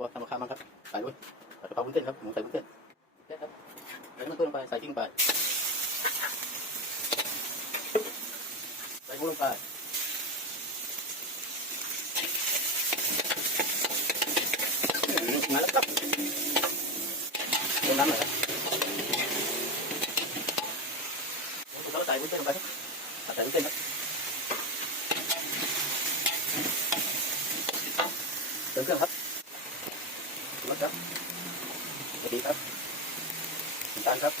ัวทำกับข้ามั้งครับใส่ด้วยผัดกระเพราวุ้นเส้นครับหมูใส่วุ้นเส้นเส้นครับใส่น้ำมันพืชลงไปใส่พริกลงไปใส่หมูลงไปมาแล้วครับเติมน้ำหน่อยครับแล้วใส่วุ้นเส้นลงไปครับใส่วุ้นเส้นครับเติมเครื่องครับ mataas. Matitas. Matasap.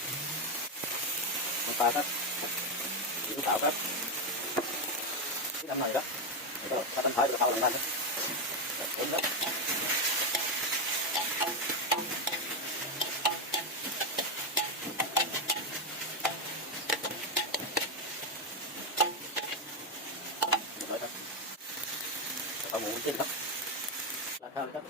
Matasap. Dito tao kap. Dito ang nalilap. Ito, katan tayo, tao lang natin. Hold up. Hãy subscribe cho kênh Ghiền Mì Gõ Để không bỏ lỡ những video hấp dẫn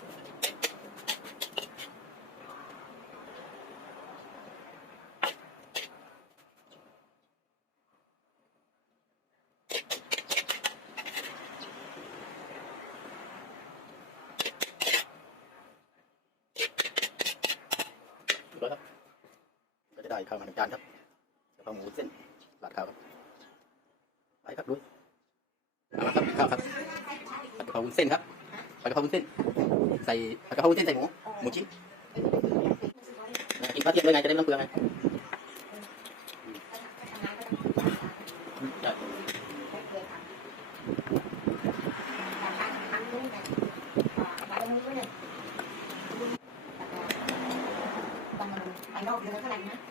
ได้ข้าวมาหนึ่งจานครับกะเพราหมูเส้นราดข้าวครับไปครับด้วยเอาละครับข้าวครับผัดกะเพราวุ้นเส้นครับผัดกะเพราวุ้นเส้น ใส่ผัดกะเพราวุ้นเส้นใส่หมูหมูชิ้นกินข้าวเที่ยงด้วยไงจะได้ไม่ต้องเปลืองไงอืมได้ ไปนอกเดือนเท่าไหร่นะ